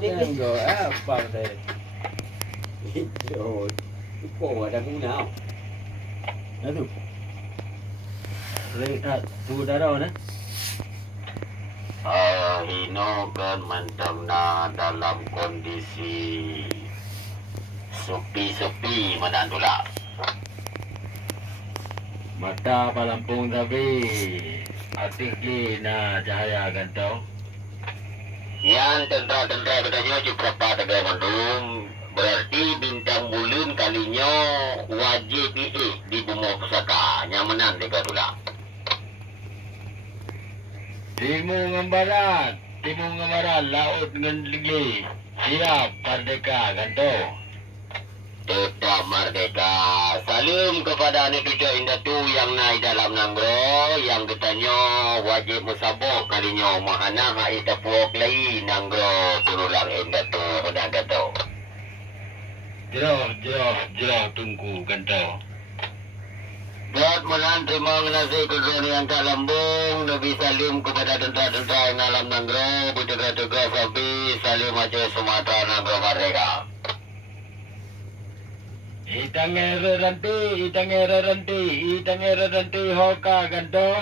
Tengo apa deh? Rồi, cổ ở đằng khu nào? Aduh. Lihat, sudah dah mana? Hino kan mentemna dalam kondisi sepi-sepi menandula. Mata palampung tapi atik na cahaya gantau. Yang tentara-tentara katanya cukup pada Bandung. Berarti bintang bulan kalinya wajib di Bumau Pusaka. Yang menang di Gadula. Timur dengan barat, laut dengan negeri. Siap merdeka gantau. Tetap merdeka. Salam kepada anak cucu Indatu yang naik dalam Nanggro. Yang katanya wajib musabok kalinya mahana hai tepuk lai Nanggro turulang Indatu menang gantau. Jerah tunggu gantau. God menang terima kasih keberanian Kak Lambung. Nabi salim kepada tentara-tentara yang dalam Nanggro. Bertugas-tugas habis. Salim Aceh Sumatera Nanggro Merdeka. Itangere ranti, hoka gantau.